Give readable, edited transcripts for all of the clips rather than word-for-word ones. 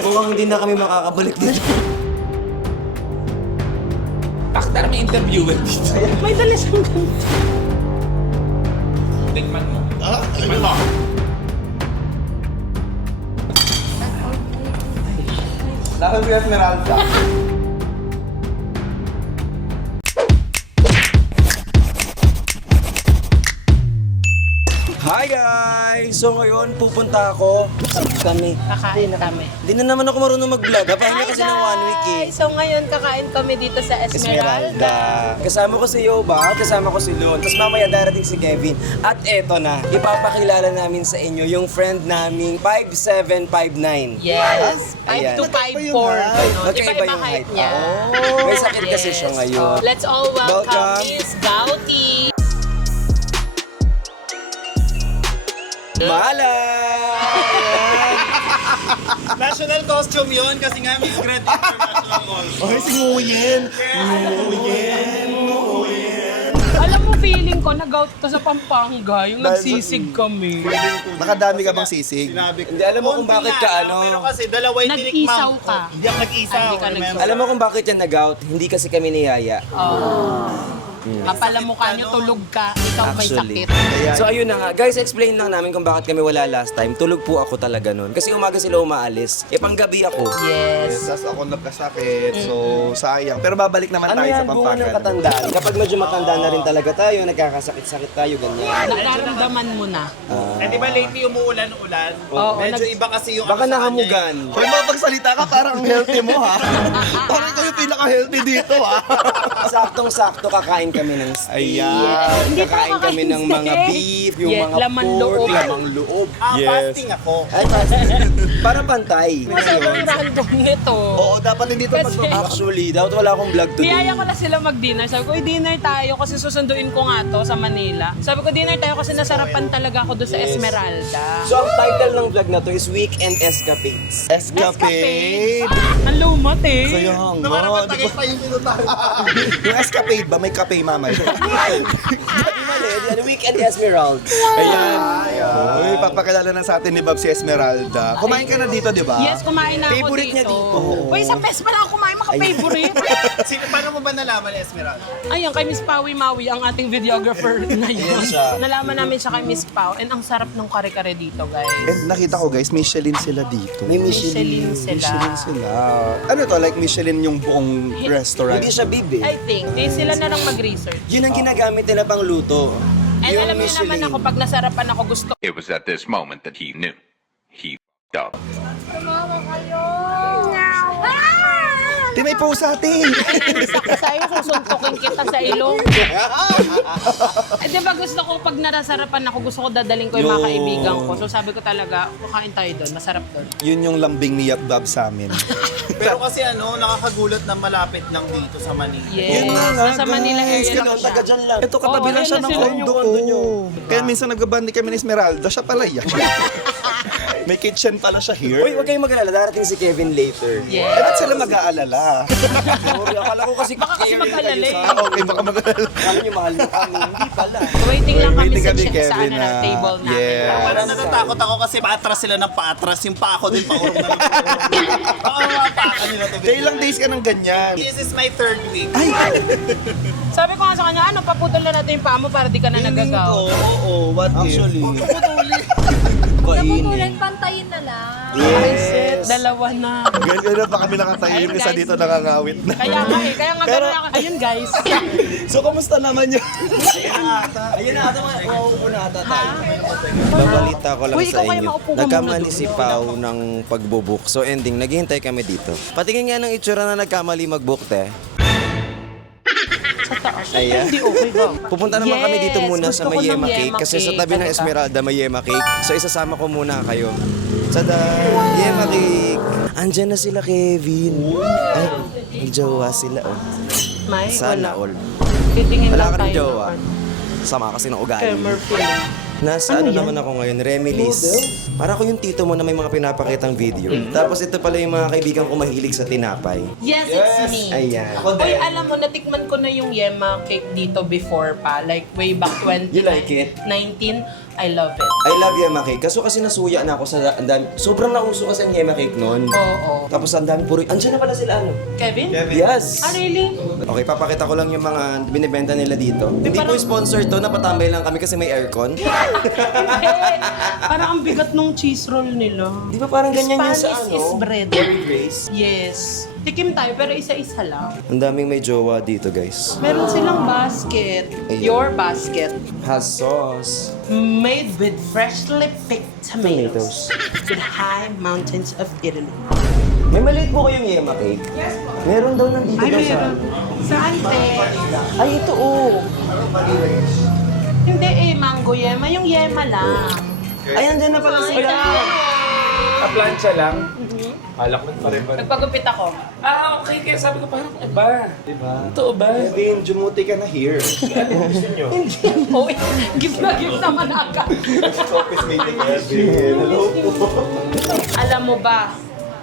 Mukhang hindi na kami makakabalik dito. Aktar may interviewer dito. May dalas ang ganito. Tikman mo. Tikman mo. Lahat ko Esmeralda. Hi guys! So ngayon, pupunta ako. Kami. Kakain kami. Hindi na naman ako marunong mag-vlog. Pahinga kasi ng 1 week eh. So ngayon kakain kami dito sa Esmeralda. Kasama ko si Yoba, kasama ko si Lon. Tapos mamaya darating si Kevin. At eto na, ipapakilala namin sa inyo yung friend naming 5759. Yes. Ayan. 5254. Magkaiba yung height. niya. Oh, may sakit kasi siya ngayon. Let's all welcome Welcome. Miss Gauti. Mala! National costume yun kasi nga Miss Grand International also. Ay, si Nguyen. Alam mo, feeling ko, nag-out ka sa Pampanga. Yung nagsisig kami. Nakadami ka bang sisig? Sinabi ko. Hindi, alam mo kung Konti bakit nga, ka ano. Pero kasi dalawa yung Nag-isaw tinikmang ko. ka. Hindi ako nag-isaw. Hindi ka remember? Alam mo kung bakit yan nag-out? Hindi kasi kami niyaya. Kapala mukha nyo, tulog ka. Ikaw may Actually. sakit. So ayun na nga. Guys, explain lang namin kung bakit kami wala last time. Tulog po ako talaga nun. Kasi umaga sila umaalis. E panggabi ako. Yes. Tapos ako nagkasakit, so sayang. Pero babalik naman Ano tayo yan? sa Bunga ng Pampanga. katandaan. Kapag medyo matanda na rin talaga tayo, nagkakasakit-sakit tayo, ganyan. Nararamdaman mo na. Eh di ba lately umuulan-ulan? Oo, Medyo iba kasi yung Baka ano sa kanya nahamugan. Hoy, mapagsalita ka, parang ang healthy mo, ha? Parang ikaw yung pinaka-healthy dito, ha? Saktong-sakto kakain kami ng steak. Ayan. Hindi pa Kakain kami ng mga steak. beef, yung Yeah, mga laman pork, loob. lamang loob. Yes. Fasting ako. Ay, para pantay. Masyadong random nito. Oo, dapat hindi ito Kasi- mag- Actually, dapat wala akong vlog today. Niyaya ko na sila mag-dinner. Sabi ko, dinner tayo kasi susunduin ko nga to sa Manila. Sabi ko, dinner tayo kasi nasarapan talaga ako doon sa Esmeralda. So, ang title ng vlog na to is Weekend Escapades. Escapade. Ang lumot eh. Kaya nga, di ba? pa yung pinutahan. Yung escapade ba? May kape, mamay. Di mali, yan, Weekend Esmeralds. Ayan. Uy, papakilala na sa atin ni Bob si Esmeralda. Kumain ka na dito, di ba? Yes, kumain na ako Favorite niya dito. Uy, isang beses pa lang ako kumain, maka-favorite. Sino, paano mo ba nalaman Esmeralda? Ayun, kay Miss Pawi Mawi, ang ating videographer na yun. Ayan siya. Nalaman namin siya kay Miss Pau. And ang sarap ng kare-kare dito, guys. And nakita ko guys, Michelin sila dito. May Michelin sila. Michelin sila. Ano to? Like Michelin yung buong restaurant? Hindi siya bib eh. I think, di sila na lang mag-research. Yun ang ginagamit nila pang luto. And Yung alam niyo naman Michelin. ako, pag nasarapan ako, gusto It was at this moment that he knew. He f***ed up. Di may pusa, ate. sa'yo, susuntukin kita sa ilong. Eh, di ba gusto ko, pag narasarapan ako, gusto ko dadaling ko yung mga Yo. kaibigan ko. So sabi ko talaga, kakain tayo doon, masarap doon. Yun yung lambing ni Yabab sa amin. Pero kasi ano, nakakagulat na malapit lang dito sa Manila. Yes, Yun na nga, nasa Manila guys. area lang Ganun, siya. taga dyan lang. Ito katabi Oo, lang siya ayun ng na sila kondo ko. Kaya minsan nagbabandi kami ni Esmeralda, siya pala yan. May kitchen pala siya here. Uy, huwag kayong mag-alala. Darating si Kevin later. Eh, Yes. ba't sila mag-aalala? Sorry, akala ko kasi Baka kasi caring kayo mag-alala sa... eh. Okay, baka mag-aalala. Akala nyo mahal na kami. Hindi pala. Waiting lang kami Waiting sa, kami, sa Kevin, ano, ah. table namin. Yes. Parang natatakot ako kasi paatras sila ng paatras. Yung pa ako din, paurong na lang. Baka mapaka nila to. Kaya ilang days ka ng ganyan. This is my third week. Ay, Sabi ko nga sa kanya, ano, paputol na natin yung paa mo para di ka na nagagaw. oo, what Actually. Naputulan, pantayin na lang. Ay, set, dalawa na. Ganyan na pa kami nakatayo, Ayun, yung isa guys. dito nakangawit na. Kaya nga eh, kaya nga Pero- ganun ako. Ayun guys. So, kamusta naman yun? Ayun na ata mga mauupo na ata tayo. Babalita ko lang Uy, sa ikaw kaya inyo. maupo ka Nagkamali muna si Pau ng pagbubook. So ending, naghihintay kami dito. Patingin nga ng itsura na nagkamali mag-book, te. Sa taas. Ayan. Hindi okay ba? Pupunta naman kami dito Yes, muna gusto sa ko may ng Yema Cake. Yema Kasi sa Cake. tabi ng Halika. Esmeralda may Yema Cake. So isasama ko muna kayo. Tada! Yema Cake! Andyan na sila, Kevin. Ay, nagjowa sila, oh. May, Sana wala. all. Titingin Wala lang ka rin tayo. jowa. Sama kasi ng ugali. Kay Murphy. Nasa ano naman ako ngayon, Remilis. Para ko yung tito mo na may mga pinapakitang video. Tapos ito pala yung mga kaibigan ko mahilig sa tinapay. Yes, it's me. Ayan. Uy, alam mo, natikman ko na yung Yema cake dito before pa. Like, way back 2019. You like it? I love it. I love yema cake. Kaso kasi nasuya na ako sa ang dami. Sobrang nauso kasi ang yema cake noon. Oo. Tapos ang dami puro. Andiyan na pala sila ano? Kevin? Yes. Ah, really? Okay, papakita ko lang yung mga binibenta nila dito. Hindi po sponsored to, napatambay lang kami kasi may aircon. Hindi. Parang ang bigat nung cheese roll nila. Di ba parang ganyan yung sa Spanish ano? is bread. Berry Grace. Yes. Tikim tayo, pero isa-isa lang. Ang daming may jowa dito, guys. Meron silang basket. Ayun. Your basket. Has sauce. Made with freshly picked tomatoes. With high mountains of Italy. May maliit po kayong yema cake? Yes po. Meron daw nandito daw sa ano. Saan, te? Ay, ito oh. Hindi mango yema. Yung yema lang. Ay, andyan na pala sila. Plancha lang. Alak mo pa rin ba? Nagpagupit ako. Okay. Kaya sabi ko parang iba. Diba? Totoo ba? Kevin, jumuti ka na here. Ano gusto nyo? Oh, gift na gift naman agad. Office meeting, Kevin. Hello po. Alam mo ba,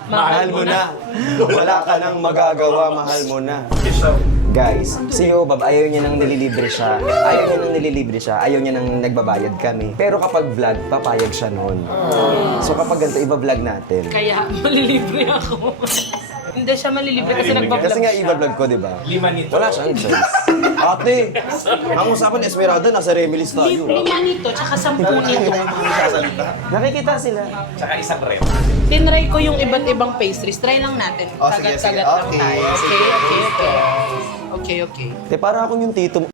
Mahal mo na. Wala ka nang magagawa, mahal mo na. Guys, si Yobab, ayaw niya nang nililibre siya. Ayaw niya nang nagbabayad kami. Pero kapag vlog, papayag siya noon. So kapag ganito, iba-vlog natin. kaya malilibre ako. Hindi siya malilibre kasi nagbablog Kasi nga siya. iba-vlog ko, di ba? 5 nito. Wala siyang choice. Ate, ang usapan Esmeralda, nasa Remilis tayo. Lima nito, tsaka 10 nito. Nakikita sila. Tsaka isang red. Tinry ko yung iba't ibang pastries. Try lang natin. Oh, sige, sige. Kagat-kagat lang Okay, tayo. sige. Okay. Te, para akong yung tito mo.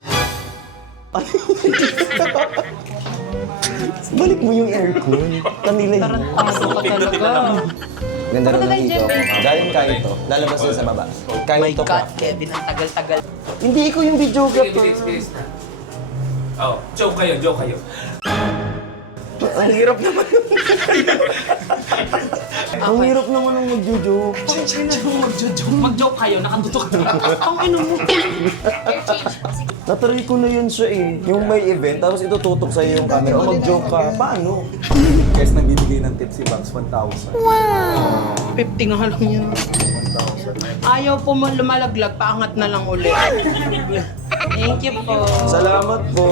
Balik mo yung aircon. Kanila yun. Tarantado ka talaga. Ganda rin ng Kapatid tito. Jen, Galing kahit to. Lalabas na sa baba. My Kahit to God, pa. Kevin, ang tagal-tagal. Hindi ko yung videographer. Bilis na. Oh, joke kayo. Ang hirap naman. Ang hirap naman ng mag-joke. Mag-joke kayo, nakadutok ka. Ang ino mo. Natry ko na yun siya eh. Yung may event, tapos itututok sa'yo yung camera. O mag-joke ka. Paano? Guys, nagbibigay ng tips si Babs, 1,000. 50 nga lang yun. Ayaw po lumalaglag, paangat na lang ulit. Thank you po. Salamat po.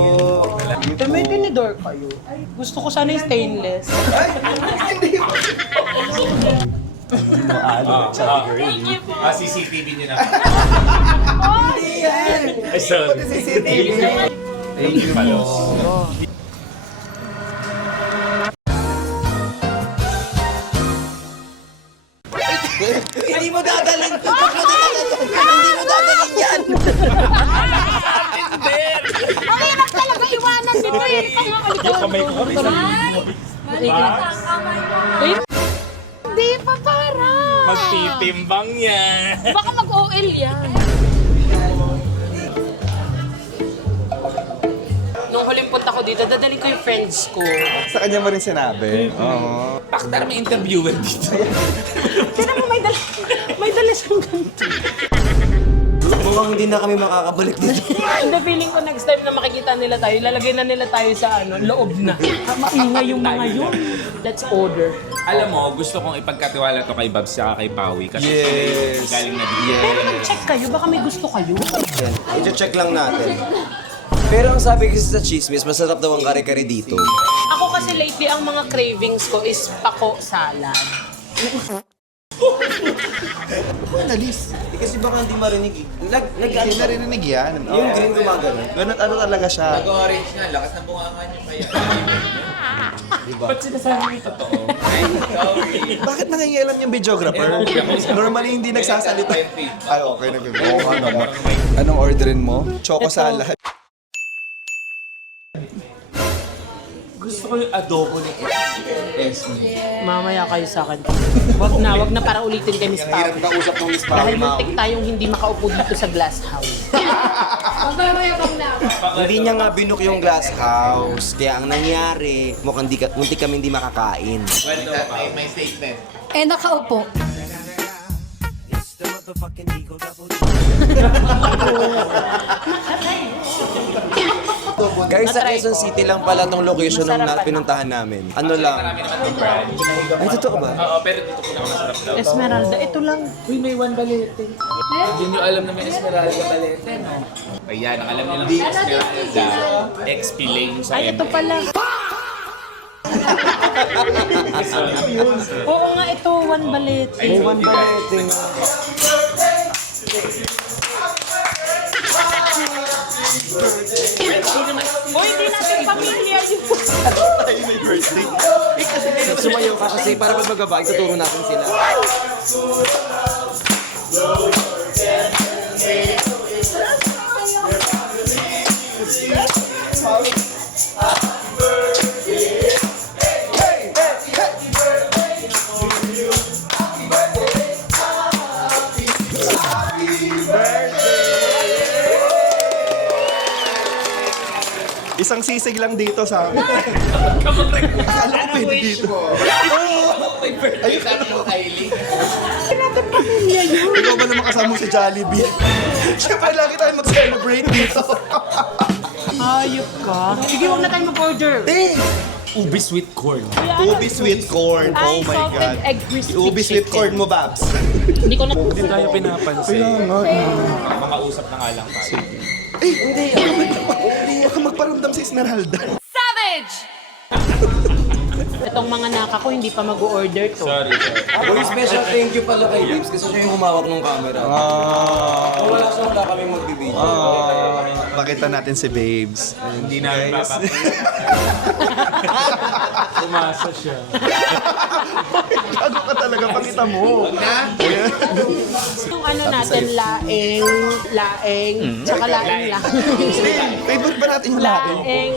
Pero may tinidor kayo. Gusto ko sana yung stainless. CCTV niyo na. Ay, sorry. Thank you po. Hindi mo dadalhin! Hindi mo dadalhin yan! Ang hirap talaga iwanan dito eh. Yung kamay ko kami sa Hindi pa para. magtitimbang yan. Baka mag-OL yan. Nung huling punta ko dito, dadali ko yung friends ko. Sa kanya mo rin sinabi. Oo. Paktar may interviewer dito. Kaya mo may dala siyang ganito. Mukhang hindi na kami makakabalik dito. Hindi, feeling ko next time na makikita nila tayo, lalagay na nila tayo sa loob na. Maingay yung mga yun. Let's order. Alam mo, gusto kong ipagkatiwala to kay Babs at kay Pawi. Kasi galing na dito. Pero mag-check kayo, baka may gusto kayo. Yan. I-check lang natin. Pero ang sabi kasi sa chismis, masarap daw ang kare-kare dito. Ako kasi lately, ang mga cravings ko is pako salad. Analis. Kasi baka hindi marinig eh. Hindi narinig yan. Yung green gumagano. Ganun ano talaga siya. Orange nga, lakas ng bunga niyo kaya. Ba't sinasabi mo yung totoo? Bakit nangingialam yung videographer? Normally hindi nagsasalita. Ay, okay. Oo, ano mo. Anong orderin mo? Choco salad. Gusto ko yung adobo ni Esme. Mamaya kayo sa akin. Wag na para ulitin kay Miss Pao. Kausap ng Miss Dahil muntik tayong hindi makaupo dito sa glass house. Hindi niya nga binuk yung glass house. Kaya ang nangyari, mukhang muntik kami hindi makakain. May statement. Eh, nakaupo. Guys, sa Quezon City lang pala tong location ng pinuntahan namin. Ano lang? Ay, totoo ba? Oo, pero dito pinakamasarap daw. Esmeralda, ito lang. Uy, may one balete. Hindi nyo alam na may Esmeralda balete, no? Ayan, ang alam nyo lang si Esmeralda. XP Lane sa Ay, ito pala. Oo nga, ito, one balete. One balete nga. Uy, hindi natin pamilya yun. Sumayo ka kasi para pag magbabae, tuturo natin sila. Isang sisig lang dito sa amin. Akala ko pwede dito. Ikaw ba naman kasama mo si Jollibee? Siyempre, lagi tayo mag-celebrate dito. Ayop ka. Sige, huwag na tayo mag-order. Ubi sweet corn. Ubi sweet corn. Ay, Oh my salted God. egg crispy Ubi sweet chicken. corn mo, Babs. Hindi ko na... Hindi tayo pinapansin. Mga usap na nga lang tayo. Hindi. Baka magparamdam si Esmeralda. Savage! Itong mga naka ko, hindi pa mag-order to. Sorry. Uy, special thank you pala kay Babes kasi siya yung humawak ng camera. Kung wala siya, wala kami magbibideo. Pakita natin si Babes. Hindi namin papapin. Umasa siya. Gago ka talaga, pakita mo. Yung ano natin, laeng, tsaka laeng lang. Favorite ba natin yung laing? Laeng,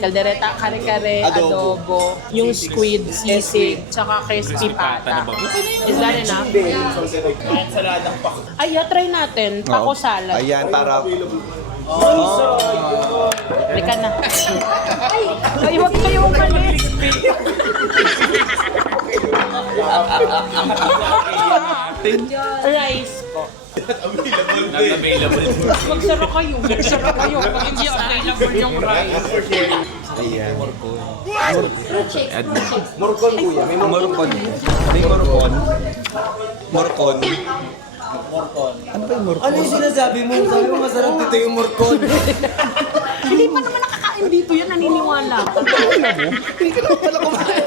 kaldereta, kare-kare, adobo, yung squid, sisig, tsaka crispy pata. Is that enough? Ay, try natin. Taco salad. Ayan, para... Halika na. Ay, huwag kayo umalis. Rice po. Not available. Magsara kayo. Magsara kayo. Pag hindi available yung rice. Ayan. Morcon kuya, may morcon. May morcon. Morcon. Ano yung sinasabi mo? Sabi mo masarap dito yung morcon. Hindi pa naman nakakain dito yan. Naniniwala ko. Hindi ka naman pala kumain.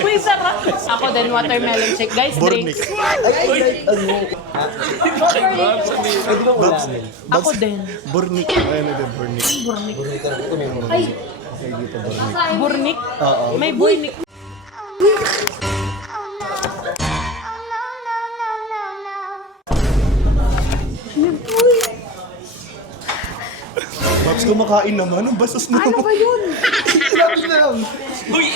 Uy, sarap. Ako din, watermelon shake. Guys, Burnik. drinks. Babs. Ako din. Burnik. Ayan na din, burnik. Burnik? May burnik. Babs, kumakain naman. Ang bastos na naman. Ano ba yun? Sinabi na lang. Uy!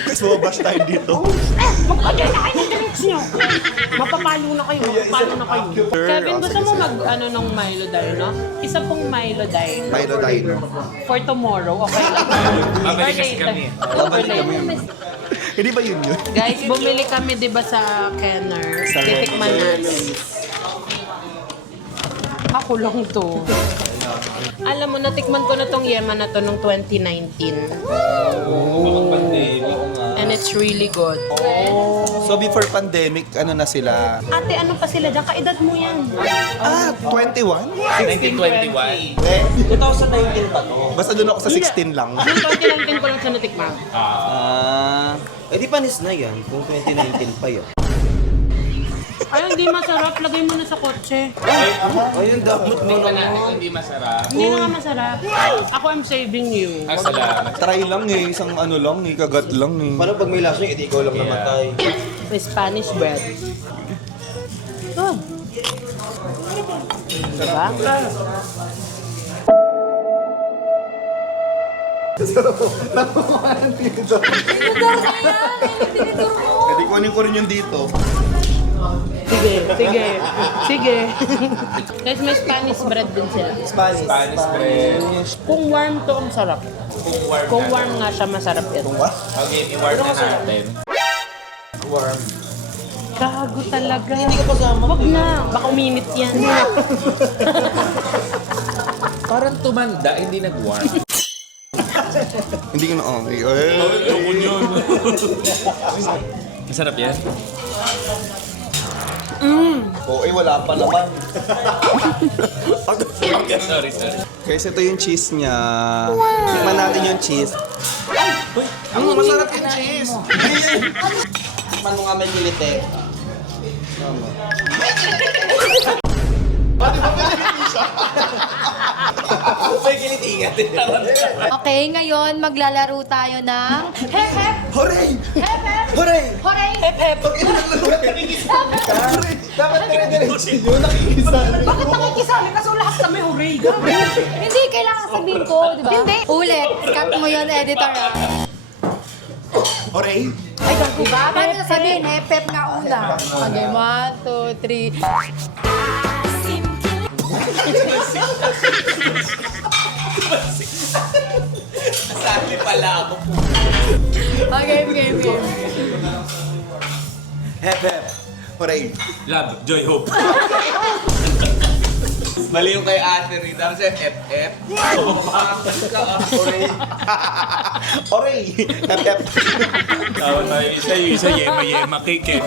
Guys, mababash tayo dito. Magpagay na kayo ng drinks nyo. Mapapalo na kayo. Mapapalo na kayo. Kevin, gusto mo mag-ano nung Milo Dino? Isa pong Milo Dino. Milo Dino. For tomorrow, okay lang. Babalik kasi Or later. kami. Or later. Hindi ba yun yun? Guys, bumili kami 'di ba sa Kenner. Titikman natin. Ako lang to. Alam mo, natikman ko na tong yema na to nung 2019. And it's really good. So before pandemic, ano na sila? Ate, ano pa sila dyan? Kaedad mo yan. Ah, 21? 1921. 2019 pa to. Basta doon ako sa 16 lang. Nung 2019 ko lang siya natikman. Di panis na yan kung 2019 pa yun. Ay, hindi masarap. Lagay mo na sa kotse. Ayun, damot mo Tingnan na. natin kung hindi masarap. Hindi na nga masarap. Ako, I'm saving you. Salamat. Try lang eh, isang ano lang eh, kagat lang eh. Paano pag may lasa yung ikaw lang namatay? With Spanish bread. Good. Diba? Hindi kunin ko rin yung dito. Sige. Guys, may Spanish bread din sila. Spanish. Spanish bread. Kung warm to, ang sarap. Kung warm nga siya, masarap ito. Okay, i-warm na natin. Gago talaga. Hindi ka pasama. Wag na. Baka uminit yan. Parang tumanda, hindi nag-warm. Hindi ko na okay. Masarap yan? Oo, wala pa naman. Sorry. Guys, ito yung cheese niya. Tikman natin yung cheese. Ang masarap yung cheese. Tikman mo nga may kilite. Okay, ngayon maglalaro tayo ng hep hep Hooray! hep hep Hooray! hooray hep hep. Dapat dire-diretso yun, nakikisali. Bakit nakikisali? Kasi lahat kami hooray. Hindi kailangan sabihin ko, di ba? Hindi. Ulit. Cut mo yun, editor ah. Hooray! Ay, diba? Paano sabihin? Hep hep nga una. Okay, 1, 2, 3. Sali pala ako. Okay, game. Hep hep! Hooray! Love, joy, hope. Mali yung kay Ate Rita. Kasi FF. Hooray! Hep hep! Tawag tayo yung isa yema cake.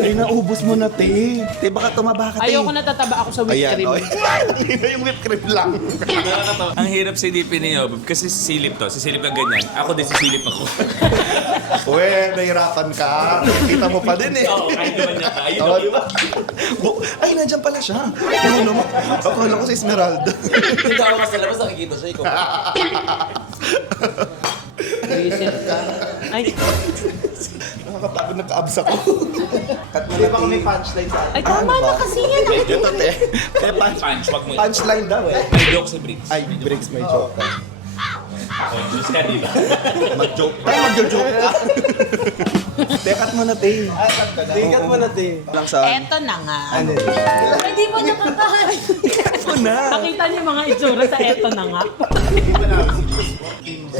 Ay, naubos mo na, te. Te, baka tumaba ka, te. Ayoko natataba ako sa whipped Ayan, cream. oh. Hindi na yung whipped cream lang. Ang hirap silipin niyo kasi sisilip to. Sisilip ka ganyan. Ako din sisilip ako. Uwe, nahirapan ka. Kita mo pa din eh. Oo, kahit naman niya tayo. Oo, di ba? Ay, nandiyan pala siya. Ano naman? Akala ko si Esmeralda. Hindi ako mas labas, nakikita siya. Ikaw. Visit ka. Ay, Nakakapagod nagka-abs ako. Cut mo na, te. May punchline sa ay tama na kasi yan. Ito, te. Te, Punch, wag mo. punchline daw eh. May joke si Briggs. Ay, Briggs, may joke ka. Conscious ka, di ba? Mag-joke. Ay, mag-joke ka. Te, cut mo na, te. Tingkat mo na, te. Lang saan? Eto na nga. Ano? Hindi mo nakantahan. Cut mo na. Nakita niyo mga itsura sa eto na nga.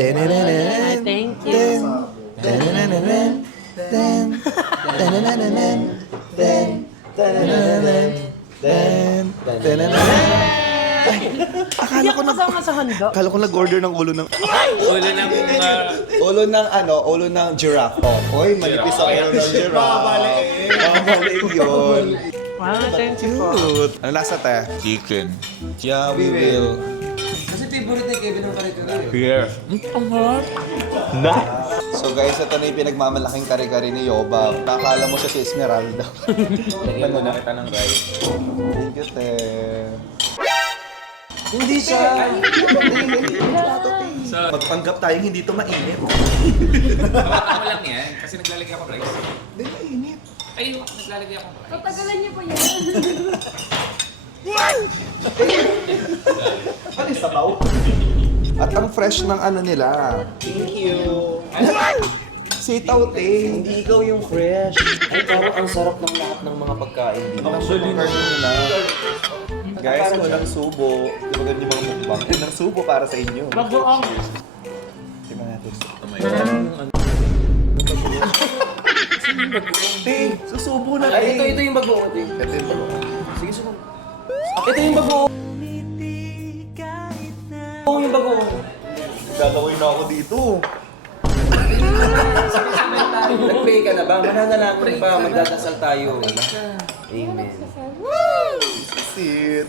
Ay, thank you. Hindi ako kasama sa handa. Akala ko nag-order ng ulo ng... Ulo ng Ulo ng ano? Ulo ng giraffe. Oh, oy, manipis ang ulo ng giraffe. Mali yun. Wow, thank you po. Cute. Ano lasa, te? chicken. Yeah, we will. Kasi favorite ni Kevin ng kare-kare. Here. So guys, ito na yung pinagmamalaking kare-kare ni Yoba. Nakakala mo siya si Esmeralda. Lagyan mo na kita ng rice. Thank you, te. Hindi siya. Magpanggap tayong hindi to mainit. Hawakan mo lang yan kasi naglalagay ako ng rice. Hindi mainit. Ay, naglalagay ako ng rice. Tatagalan niyo pa yan. Ano yung sabaw? At ang fresh ng ano nila. Thank you. Sitaw, te. Hindi ikaw yung fresh. Ay, parang ang sarap ng lahat ng mga pagkain dito. Actually, nila. Guys, unang subo. Diba ganyan yung mga mukbang? Unang subo para sa inyo. Bagoong. Tingnan natin. Oh Te, susubo na, te. Ay, ito yung bago. Ito Ito yung bago. Sige, subo. Ito yung bago. Ito yung bago. Gagawin na ako dito. Nag-pray ka na ba? Mananalangin ba? Magdadasal tayo. Amen. Sit.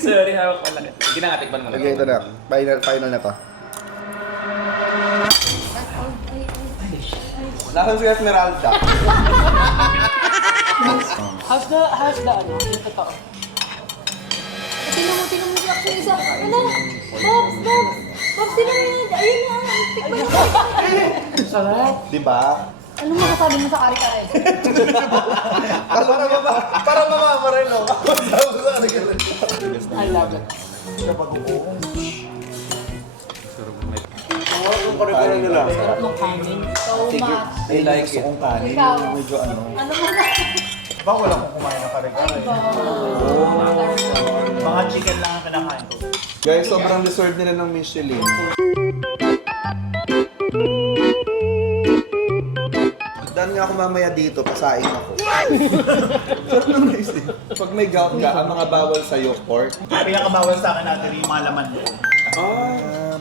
Sorry, hawak ko lang. Sige na nga, tikman mo na. Okay, ito na. Final na to. Nasaan si Esmeralda? How's the ano? Yung totoo. Tingnan mo yung action isa. Ano? Pops, tingnan mo yun. Ayun na. Tikman mo. Sarap. Diba? Ano masasabi mo sa kare-kare? Para mamama rin, no? I love it. Sarap ng kanin. So much. I like it. Kung kanin, Ikaw. medyo ano. Ano mo na? Ba, wala kong kumain ng kare-kare. Mga chicken lang ang kinakain ko. Guys, sobrang deserve nila ng Michelin. Dahil nga ako mamaya dito, pasain ako. Sarap ng rice eh. Pag may gout ka, ang mga bawal sa'yo, pork. Pinakabawal sa akin natin yung mga laman mo.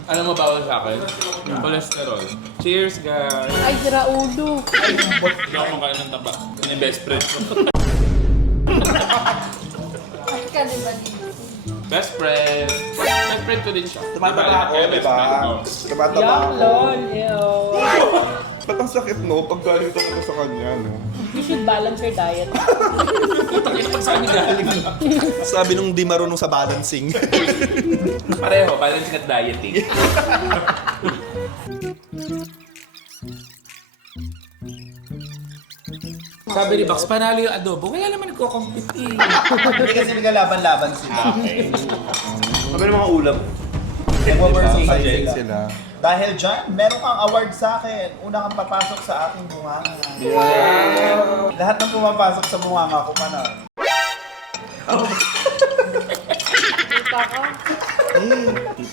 Ano mo bawal sa akin? Yung cholesterol. Cheers, guys! Ay, sira ulo. Hindi ako makain ng taba. Yun yung best friend ko. Ay, ka diba dito? Best friend! Best friend ko din siya. Tumataba ako, Kaya di best ba? friend ko. Tumataba Yuck, ako. lol. Ew. Ba't ang sakit no? Pag galing ka sa kanya, no? You should balance your diet. Pag sa akin galing. Sabi nung di marunong sa balancing. Pareho, balancing at dieting. Sabi ni Bax, panalo yung adobo. Wala naman nagko-compete eh. Hindi kasi nagkalaban-laban sila. Sabi ng mga ulam. Nagwawarsay sila. sila. Dahil dyan, meron kang award sa akin. Una kang papasok sa aking bunganga. Lahat ng pumapasok sa bunganga ko pa na. Kita ka?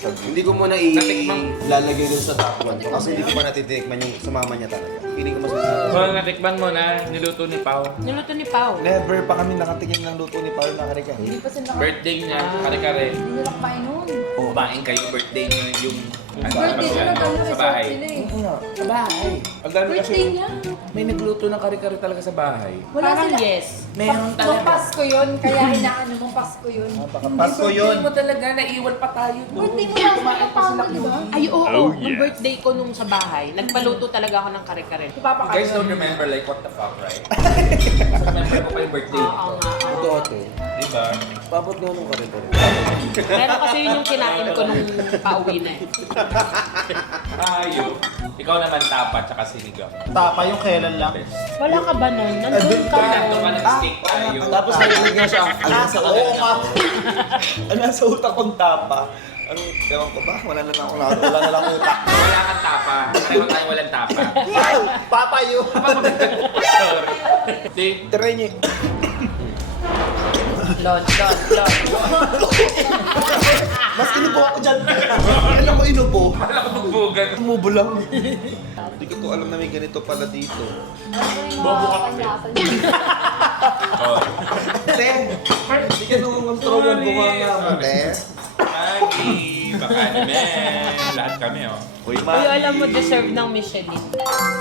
Hindi ko muna ilalagay dun sa top 1 kasi hindi ko pa natitikman yung sumama niya talaga. Feeling ko mas So, natikman mo na, niluto ni Pao. Niluto ni Pao. Never pa kami nakatikim ng luto ni Paolo na kare-kare. Hindi pa sila Birthday niya, kare-kare. Hindi nila kumain nun. Kumain kayo, birthday niya yung... Birthday niya nag-ano, sa resort bahay. sila eh. Sa bahay. Ang dami Birthday niya? may nagluto ng kare-kare talaga sa bahay. Wala Parang sila. yes. Meron Nung talaga. Pasko yun, kaya inaano mong Pasko yun. Pasko yun. mo talaga, naiwan pa tayo doon. Birthday mo lang sa Paolo, di ba? Ay, oo. Nung birthday ko nung sa bahay, nagpaluto talaga ako ng kare-kare. You guys don't remember like what the fuck, right? So, remember ko pa yung birthday ko. Oo nga. totoo to. Diba? Papot nga nung kare-kare. Pero kasi yun yung kinain ko nung pauwi na eh. Tayo. Ikaw naman tapa, tsaka sinigang. Tapa yung kailan lang. Wala ka ba nun? Nandun ka. Nandun ka nag-steak tayo. Tapos narinig nga siya, Nasa oo nga. Nasa utak kong tapa. Ano, ewan ko ba? Wala na lang ako wala na lang utak. Wala kang tapa. Pareho tayo walang tapa. Papa yun. Sorry. Di, Try niyo. Lord. Mas inubo ako dyan. Alam mo inubo? wala kang bugbugan. Tumubo lang. Hindi ko to alam na may ganito pala dito. Bobo ka kasi. Oh. Te! Hindi ka nung control ng bumanga mo, te. Maggie, baka naman. Lahat kami, oh. Uy, Uy, alam mo, deserve ng Michelin.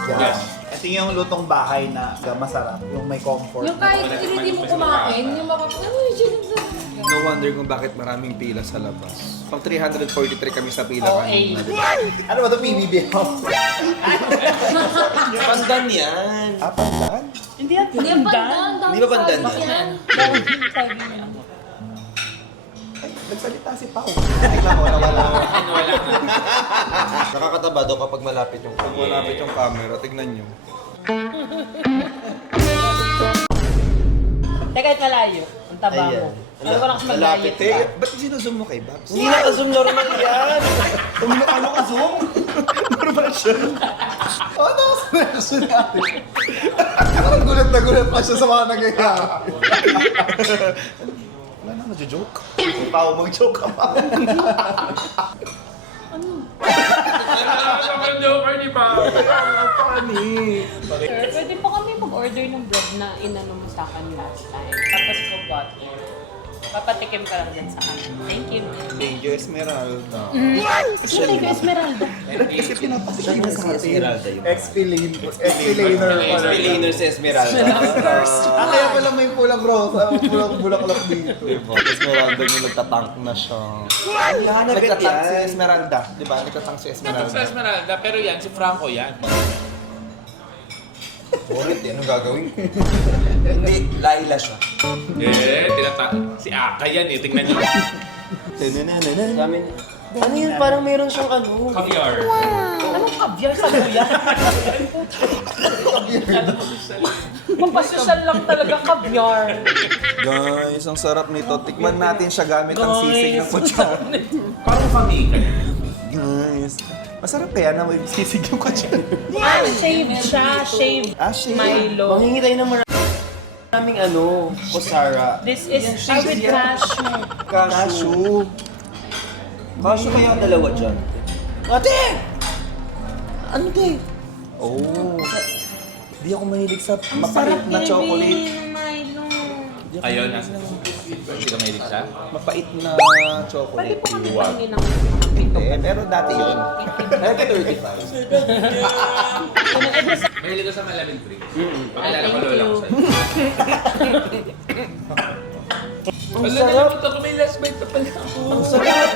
Yes. Ito yung lutong bahay na masarap. Yung may comfort. Yung kahit hindi mo kumain, yung ay, shit, No wonder kung bakit maraming pila sa labas. Pang 343 kami sa pila Okay. kanina. Ano ba ito? PBB? Pandan yan. Ah, pandan? Hindi yan Hindi ang pandan. Hindi ba pandan yan? Ay, nagsalita si Pao. Tingnan mo, nawala. Ano, wala na. Nakakataba daw kapag malapit yung Pag malapit yung camera, tignan nyo. Teka, kahit malayo. Ang taba mo. Ano ko lang kasi mag-diet Te, ka. ba't sinuzoom mo kay Babs? Hindi naka-zoom normal yan. Ano ka zoom? Normal siya. Oh, tapos reaction natin. Parang gulat na gulat pa siya sa mga nangyayari. Wala na, nagjo-joke. Pao, mag-joke ka pa. Ano naman joker ni Pao? Funny. Sir, pwede pa kami mag-order ng bread na inano mo sa akin last time. Tapos ko butter. Papatikim ka lang din sa akin. Thank you. Thank you, Esmeralda. Sino ko Esmeralda? Kasi pinapasikin mo sa atin. Esmeralda yun. Explainer. Explainer si Esmeralda. Kaya pala may pulang rosa. Pulang bulaklak dito. Diba? Esmeralda yung nagtatank na siya. Nagtatank si Esmeralda. Diba? Nagtatank si Natok sa Esmeralda. Esmeralda, pero yan, si Franco yan. Bakit? Anong gagawin ko? Hindi, Laila siya. Si Aka yan eh, tingnan nyo. Kami, ano yun? Parang meron siyang ano. Caviar. Anong kabyar sa luya? Mampasosyal lang talaga kabyar. Guys, ang sarap nito. Tikman natin siya gamit ang sisig ng kutsara. Parang famika. Guys, Masarap kaya na may sisig yung kacang. Shaved siya. Shaved Shit. Milo. Mangingi tayo ng maraming kusara. This is with cashew. Cashew. Cashew kaya dalawa dyan. Ate! Ano te? Oh. Di ako mahilig sa mapait na chocolate. Milo. Ayun, hindi ka mahilig siya? Mapait na Pwede chocolate. po kami pangin ng Pero dati yun. Ate 35. Mahilig ko sa malamig drink. Pakilala ko lola ko sa'yo. Ang sarap! Ako may last bite pa pala ako. Ang sarap!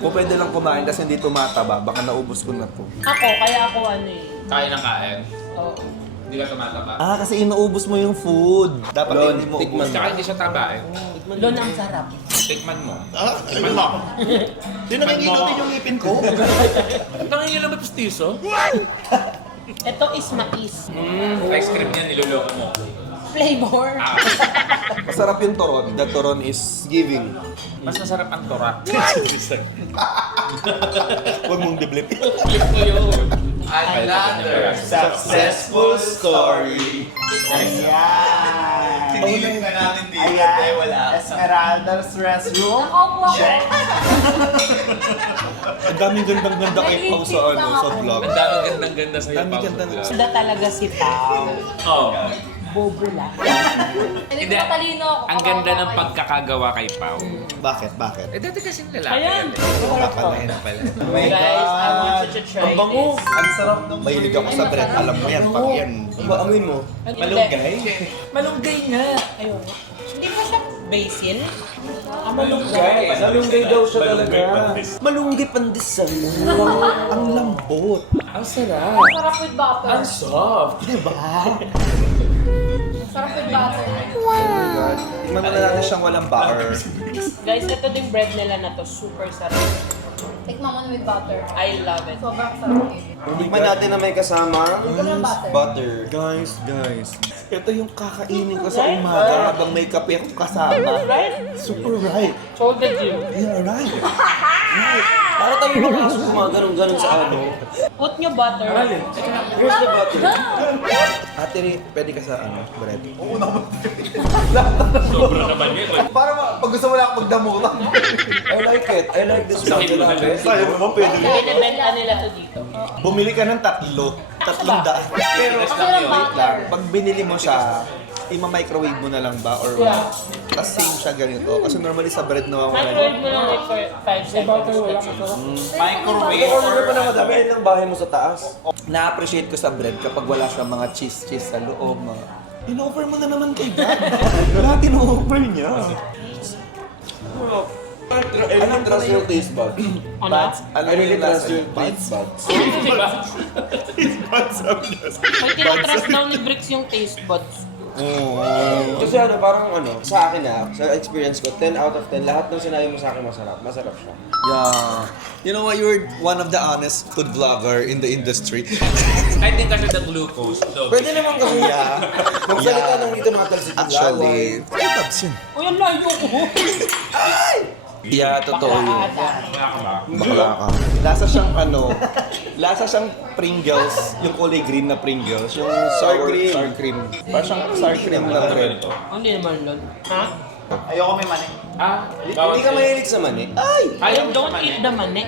Kung pwede lang kumain kasi hindi tumataba, baka naubos ko na to. Ako, kaya ako ano eh. Kain ng kain. Oo. Hindi ka tumataba. Kasi inuubos mo yung food. Dapat hindi mo tikman ubos. Tsaka hindi siya taba eh. Lon, ang sarap. Tikman mo. Tikman mo. Di nakikita din yung ngipin ko. Nangingin lang ba pistiso? Ito is mais. Ice cream niya, niloloko mo. Flavor. Masarap yung turon. The turon is giving. Mas masarap ang torak. Huwag mong diblip. Flip ko yun. Another Successful story. Ayan. Tinilip ka namin dito, Ayan. eh, wala ka. Esmeralda's restroom. Nakaupo ako. Check. Ang daming gandang-ganda kay Pao sa vlog. Ang daming gandang-ganda sa'yo, Daming Pao. gandang- Sida talaga si Pao. Oo. Bobo lang. Hindi ko matalino ako. Ang ganda ng pagkakagawa kay Pao. Bakit? Eh, dati kasing lalaki. Ayan. Kakalain na pala. Oh my Guys, I want you God. to try Ang bango! this. Ang sarap ng Mahilig ako sa bread. Alam mo yan, pag yan. Amoy mo. Malunggay? Malunggay nga. Ayun. Hindi ba siya basil? Malunggay. Malunggay daw siya talaga. Malunggay pandesal. Ang lambot. Ang sarap. Sarap with butter. Ang soft. Sarap with butter. Tingnan mo na natin siyang walang butter. Guys, ito din bread nila na to. Super sarap. Tikman mo with butter. I love it. Sobrang sarap yun. Tikman natin na may kasama butter. Guys. Ito yung kakainin ko sa umaga habang may kape akong kasama. Right? Super right. Told you. Yeah, right. Para tayo makakasok ganun sa ano. Put nyo butter. Where's the butter? Ate Ri, pwede ka sa bread? Sobra naman yun. Para pag gusto mo lang magdamo lang. I like it. I like this butter namin. Tayo naman pwede Binibenta nila to dito. Bumili ka ng 3,000. Pero Kasi lang butter. pag binili mo siya, ima-microwave mo na lang ba or what? Tapos same siya ganito. Kasi normally sa bread nawawala. Microwave mo lang like for 5 seconds. Microwave Ano pa na madami ng bahay mo sa taas? Na-appreciate ko sa bread kapag wala siyang mga cheese sa loob. In-offer mo na naman kay God. Lahat in-offer niya. I don't trust your taste buds. Ano? I really trust your taste buds. Diba? May tinatrust daw ni Bricks yung taste buds. Kasi sa akin sa experience ko, 10 out of 10, lahat ng sinabi mo sa akin masarap. Masarap siya. Yeah. You know what? You're one of the honest food vlogger in the industry. I think kasi the glucose. So, Pwede naman kasi magsalita ng dito mga talsik. Actually, tabs yun. Uy, ang layo ko. Yeah, totoo yun. Ata. Bakla ka. Lasa siyang Pringles, yung kulay green na Pringles, yung sour cream. Parang siyang sour cream na bread. Hindi naman lon. Ha? Ayoko may mani. Hindi ka mahilig sa mani? Ayaw, don't eat the mani.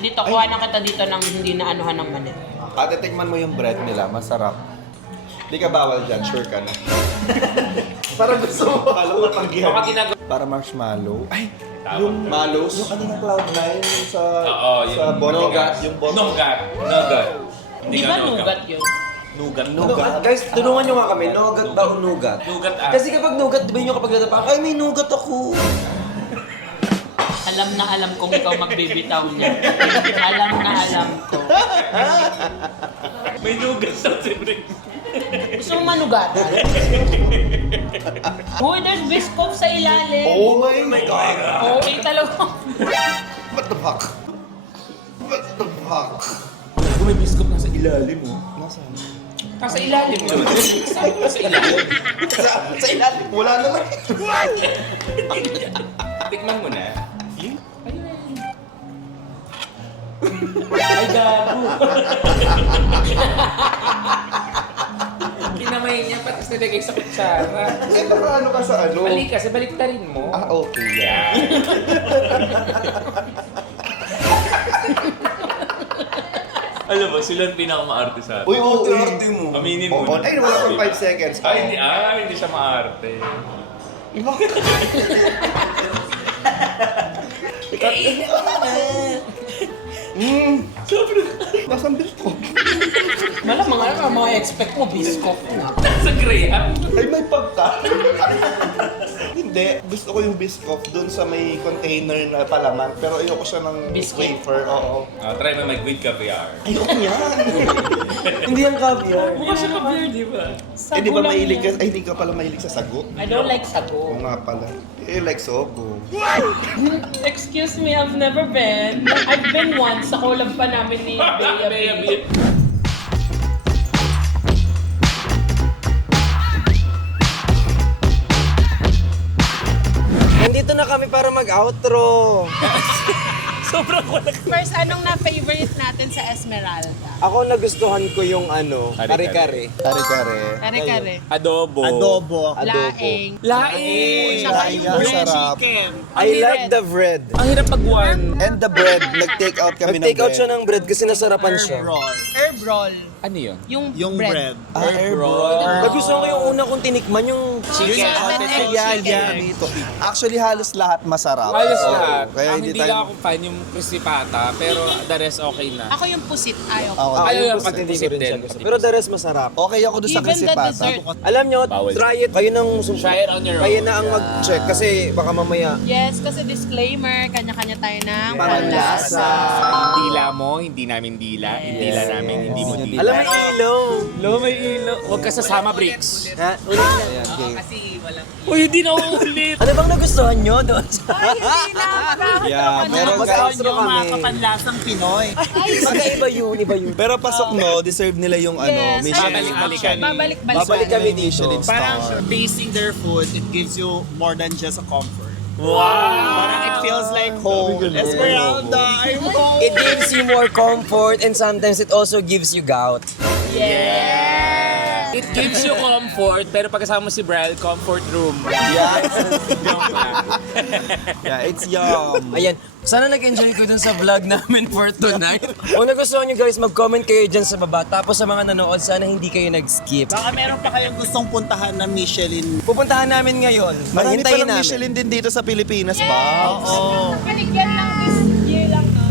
Dito, kuha na kita dito ng hindi na anuhan ng mani. Ate, tikman mo yung bread nila, masarap. Di ka bawal dyan, sure ka na. Parang gusto mo. baka ginagawa. Para marshmallow. Ay, Yung malos? yung ano ng Cloud9, yung sa, Oo, sa yung Bonnegat, yung Nougat. Di ba nugat yun? Nougat. Guys, tulungan nyo nga kami. Nougat ba o nougat? Nougat Kasi kapag nougat, di ba nyo kapag natapa, ay may nougat ako. Alam na alam kong ikaw magbibitaw niya. Alam na alam ko. May nougat sa sibring. Gusto mo manugatan? Uy, there's biscuit sa ilalim. Oh my God! Okay talaga. What the fuck? What the fuck? Kung may biscuit nasa ilalim mo. Nasaan? Nasa ilalim mo. Sabi ko sa ilalim. Sa ilalim, wala naman. Tikman mo na. gago. Kinamay niya, pati nilagay sa kutsara. Eh, baka ano ka sa ano? Balik kasi baliktarin mo. Ah, okay. Yeah. Alam mo, sila ang pinakamaarte sa atin. Uy, arte mo. Aminin mo. Ay, wala pang 5 seconds. Hindi siya maarte. Nasaan biskop? Malamang mga expect mo, biscoff na. Sa Graham. Ay, may pagka. Hindi, gusto ko yung biscoff dun sa may container na palaman. Pero ayoko siya ng Biscuit? wafer. Oo. Try mo mag-with caviar. Ayoko yan. Hindi yung caviar. Mukha siya ka-beer, di ba? Eh, di ba mahilig ka? Ay, hindi ka pala mahilig sa sago? I don't like Oo sago. nga pala. Eh, like sogo. Excuse me, I've never been. I've been once sa collab pa namin ni Bea Bea B. Beat. Nandito na kami para mag-outro. Sobrang kulang. First, anong na-favorite natin sa Esmeralda? Ako nagustuhan ko yung ano, kare-kare. Kare-kare. Kare-kare. Adobo. Laing. Laing. Tsaka Laing yung ang bread sarap. chicken. I like the bread. Ang hirap pag-one. And the bread, nag-take out kami ng Nag-take out bread. siya ng bread kasi nasarapan siya. Herb roll. Ano yun? Yung bread. Ah, herb roll. Nagustuhan ko yung una kong tinikman, yung Chicken. Dito. Actually, halos lahat masarap. Halos Oo. lahat. Kaya Ang hindi hindi tayo... lang ako fan yung crispy pata, pero the rest okay na. Ako yung pusit. Ayaw ko. Ako, Ayaw yung pag hindi ko pag-pusit rin siya din. gusto. Pero the rest masarap. okay ako doon sa Even the krisipata. dessert. Alam nyo, Bawal. try it. Kayo nang Try it on your own. Kayo na ang mag-check kasi baka mamaya. Yes, kasi disclaimer, kanya-kanya tayo ng Panlasa. Hindi mo, hindi namin dila. Hindi namin, hindi mo dila. Alam mo yung ilaw. Lo, may ilo. Huwag ka sasama, Bricks. Ha? Ulit na yan. Uy, hindi na uulit. Ano bang nagustuhan nyo doon? Yeah, pero Mag-outro kami. Kapanlasang Pinoy. Magkaiba yun, iba yun. Pero pasok no, deserve nila yung ano, Yes. Michelin. Babalik-balikan. Babalik-balik. Babalik kami dito. Michelin Parang star. tasting their food, it gives you more than just a comfort. Wow! Parang it feels like home. Esmeralda, I'm home. It gives you more comfort and sometimes it also gives you gout. It gives you comfort, pero pagkasama mo si Brad, comfort room. Yeah. Joke lang. Yeah, it's yum. Ayan, sana nag-enjoy ko dun sa vlog namin for tonight. Kung nagustuhan nyo guys, mag-comment kayo dyan sa baba. Tapos sa mga nanood, sana hindi kayo nag-skip. Baka meron pa kayong gustong puntahan na Michelin. Pupuntahan namin ngayon. Marami Hintayin palang namin. Michelin din dito sa Pilipinas ba? Oo. Paligyan lang this year lang, no?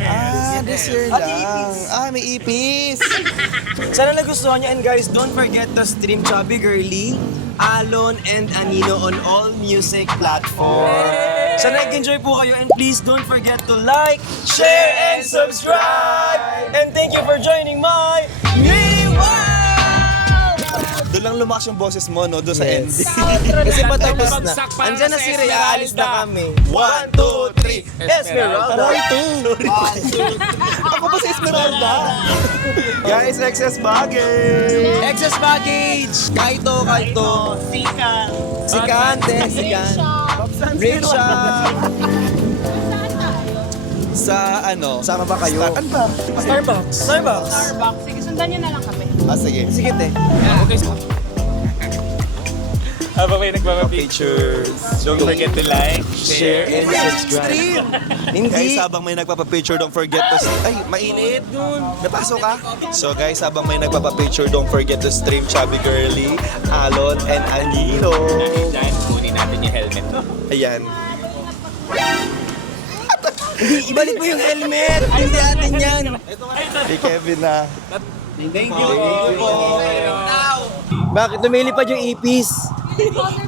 Ah, this year lang. Ah, may ipis. Sana nagustuhan nyo. And guys, don't forget to stream Chubby Girly, Alon, and Anino on all music platforms. Sana nag-enjoy po kayo. And please don't forget to like, share, and subscribe. And thank you for joining my Me World! Doon lang lumakas yung boses mo, no? Doon sa ending. Kasi patapos na. Bagsak para Andyan na sa si Rhea, alis na Esmeralda. kami. 1, 2, 3, Esmeralda! Ako ba si Esmeralda? Guys, excess baggage. Excess baggage! Kaito. Sika. Si Kante, si Kante. Riksha! Sa ano? Sama ba kayo? Ano ba? Starbucks. Starbucks. Sige, sundan nyo na lang kami. Ah, sige. Sige, te. Okay, so. Habang may nagpapapictures, don't forget to like, share, And subscribe. Hindi. Guys, habang may nagpapapicture, don't forget to... Ay, mainit nun. Napasok ka? So guys, habang may nagpapapicture, don't forget to stream Chubby Girly, Alon, and Anino. Dahil kunin natin yung helmet. Ayan. Ibalik mo yung helmet. Hindi atin yan. Hey, Kevin na. Bakit lumilipad yung ipis? Water